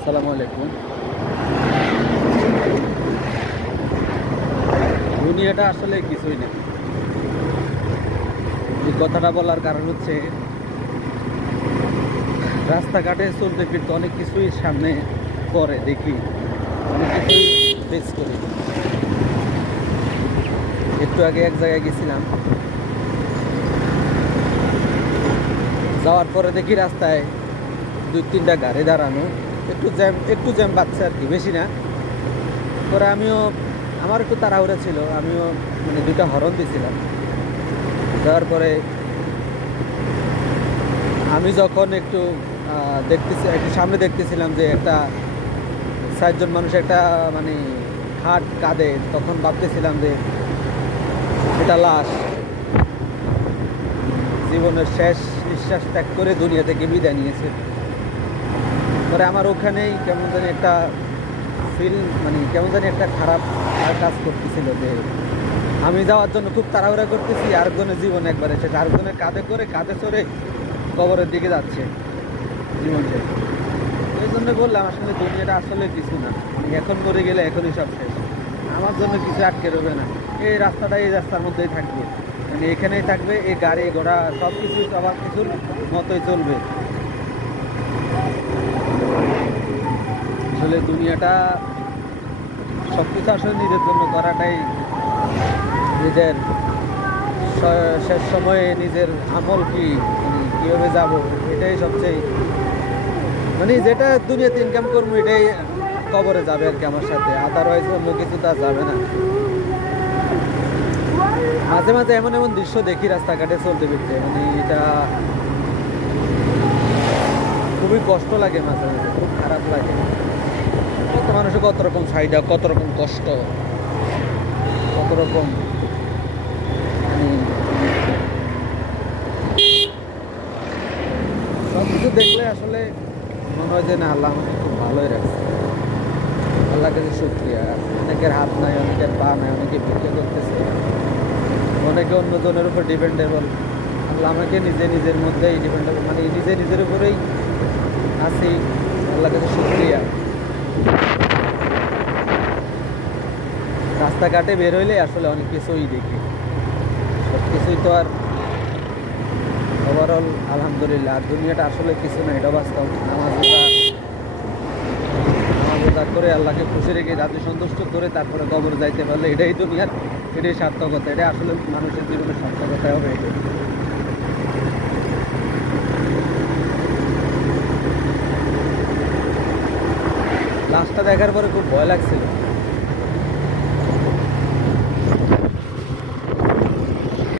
আসসালামু আলাইকুম। দুনিয়াটা আসলে কিছুই না। এই কথাটা বলার কারণ হচ্ছে রাস্তাঘাটে চলতে ফিরতে অনেক কিছুই সামনে পড়ে দেখি, অনেক কিছুই ফেস করি। একটু আগে এক জায়গায় গেছিলাম, যাওয়ার পরে দেখি রাস্তায় দুই তিনটা গাড়ি দাঁড়ানো, একটু জ্যাম বাড়ছে আর কি, বেশি না। পরে আমার একটু তাড়াহুড়া ছিল, আমিও মানে দুইটা হরন দিয়েছিলাম। যাওয়ার পরে আমি যখন একটু একটু সামনে দেখতেছিলাম যে একটা 60 জন মানুষ একটা মানে হাট কাঁদে, তখন ভাবতেছিলাম যে এটা লাশ, জীবনের শেষ নিঃশ্বাস ত্যাগ করে দুনিয়া থেকে বিদায় নিয়েছে। পরে আমার ওখানেই কেমন জানি একটা মানে কেমন জানি একটা খারাপ কাজ করতেছিল যে আমি যাওয়ার জন্য খুব তাড়াহুড়া করতেছি, আরেকজনের জীবন একবারে শেষ, আরেকজনের কাঁধে চড়ে কবরের দিকে যাচ্ছে জীবন শেষ। এই জন্য বললাম আসলে দুনিয়াটা আসলে কিছু না, এখন করে গেলে এখনই সব শেষ। আমার জন্য কিছু আটকে রবে না, এই রাস্তার মধ্যেই থাকবে, মানে এখানেই থাকবে, এই গাড়ি ঘোড়া সব কিছু সবার কিছুর মতোই চলবে। আসলে দুনিয়াটা সব কিছু আসলে নিজের জন্য করাটাই, নিজের শেষ সময়ে নিজের আমল কি, মানে কীভাবে যাবো, এটাই সবচেয়ে, মানে যেটা দুনিয়াতে ইনকাম করবো এটাই কবরে যাবে আর কি আমার সাথে, আদারওয়াইজ অন্য কিছু তা যাবে না। মাঝে মাঝে এমন এমন দৃশ্য দেখি রাস্তাঘাটে চলতে ফিরতে, মানে এটা খুবই কষ্ট লাগে, মাঝে মাঝে খুব খারাপ লাগে। কত মানুষের কত রকম চাহিদা, কত রকম কষ্ট, কত রকম মানে সব কিছু দেখলে আসলে মনে হয় যে না, আল্লাহ আমাকে খুব ভালোই রাখছে, আল্লাহ কাছে শুকরিয়া। অনেকের হাত নাই, অনেকের পা নাই, অনেকে ভিক্ষা করতেছে, অনেকে অন্যজনের উপর ডিপেন্ডেবল। আল্লাহ আমাকে নিজের মধ্যেই ডিপেন্ডেবল, মানে নিজের উপরেই আছি, আল্লাহ কাছে শুকরিয়া। রাস্তাঘাটে বের হইলে আসলে অনেক কিছুই দেখি, সব কিছুই তো আর ওভারঅল আলহামদুলিল্লাহ। আর দুনিয়াটা আসলে কিছু না, এটা বাস্তব। নামাজ রোজা করে আল্লাহকে খুশি রেখে, রাতে সন্তুষ্ট করে তারপরে কবর যাইতে পারলে এটাই দুনিয়ার, এটাই সার্থকতা, এটাই আসলে মানুষের জীবনের সার্থকতা হবে এটাই। লাশটা দেখার পরে খুব ভয় লাগছিল।